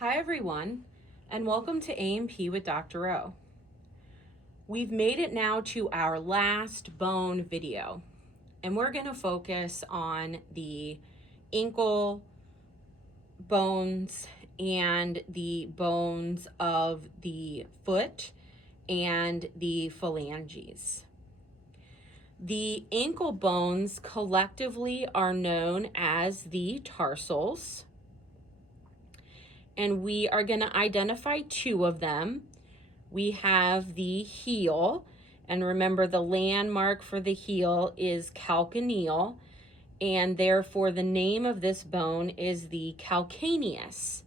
Hi everyone, and welcome to A&P with Dr. O. We've made it now to our last bone video, and we're going to focus on the ankle bones and the bones of the foot and the phalanges. The ankle bones collectively are known as the tarsals, and we are going to identify two of them. We have the heel, and remember the landmark for the heel is calcaneal, and therefore the name of this bone is the calcaneus.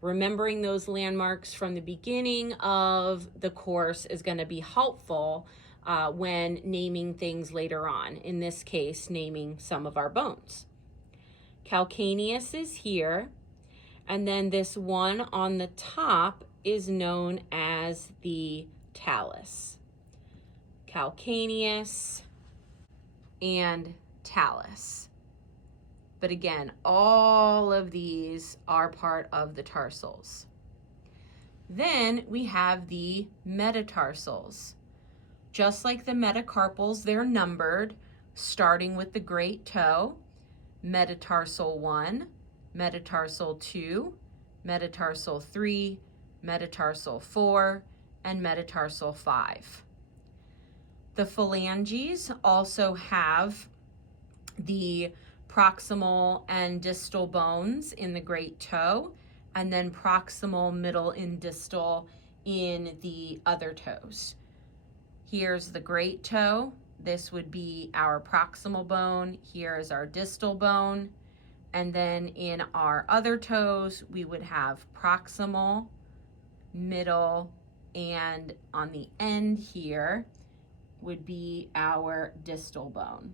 Remembering those landmarks from the beginning of the course is going to be helpful when naming things later on, in this case, naming some of our bones. Calcaneus is here, and then this one on the top is known as the talus. Calcaneus and talus. But again, all of these are part of the tarsals. Then we have the metatarsals. Just like the metacarpals, they're numbered, starting with the great toe, metatarsal 1, metatarsal 2, metatarsal 3, metatarsal 4, and metatarsal 5. The phalanges also have the proximal and distal bones in the great toe, and then proximal, middle, and distal in the other toes. Here's the great toe. This would be our proximal bone. Here is our distal bone. And then in our other toes, we would have proximal, middle, and on the end here would be our distal bone.